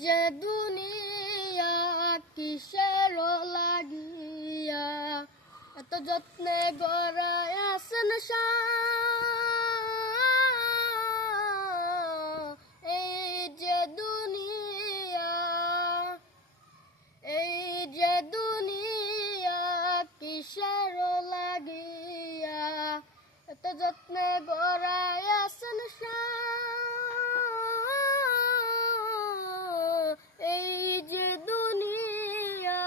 যে দুনিয়া কিসের লাগিয়া এত যত্নে গড়ায় আছেন এই যে দুনিয়া কিসের লাগিয়া এত যত্নে গড়ায় আছেন এই যে দুনিয়া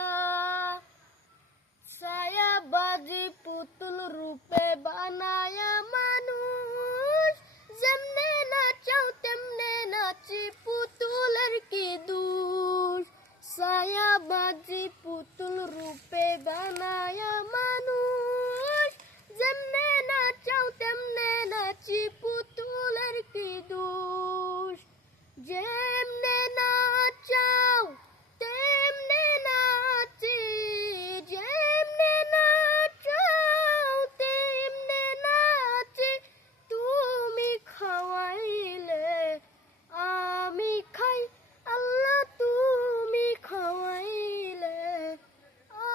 ছায়াবাজি পুতুল রূপে বানায়া মানুষ যেমনে নাচাও তেমনে নাচি পুতুলের কি দোষ ছায়াবাজি পুতুল রূপে বানায়া মানুষ যেমনে নাচাও তেমনে নাচি পুতুলের কি দোষ যেমনে নাচাও তেমনে নাচি যেমনে নাচাও তেমনে নাচি তুমি খাওয়াইলে আমি খাই আল্লাহ তুমি খাওয়াইলে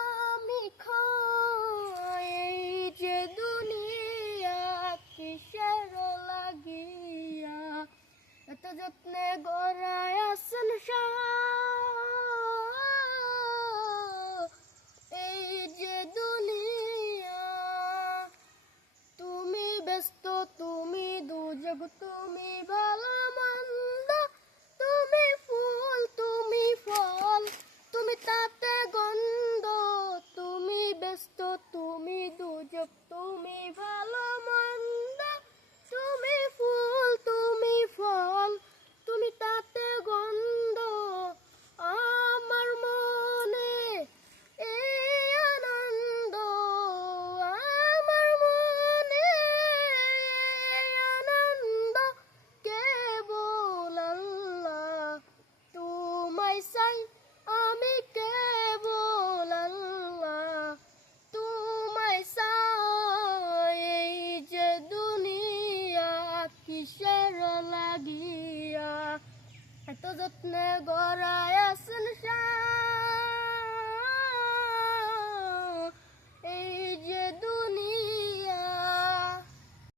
আমি খাই এই যে দুনিয়া কিসের লাগিয়া এত যত্নে গড়ায় আছেন এই যে দুনিয়া তুমি ব্যস্ত তুমি দুজগ তুমি ভালো মন্দ তুমি ফুল তুমি ফল তুমি তাতে গন্ধ তুমি ব্যস্ত তুমি দুজগ তুমি ভালো মন্দ তুমি ফুল তুমি ফল তুমি তাতে গন্ধ আমার মনে এই আনন্দ আমার মনে এই আনন্দ কেবল আল্লাহ তোমায় চাই আমি কেবল আল্লাহ তোমায় চাই এই যে দুনিয়া কিসের লাগিয়া এত যত্নে গড়ায় আছেন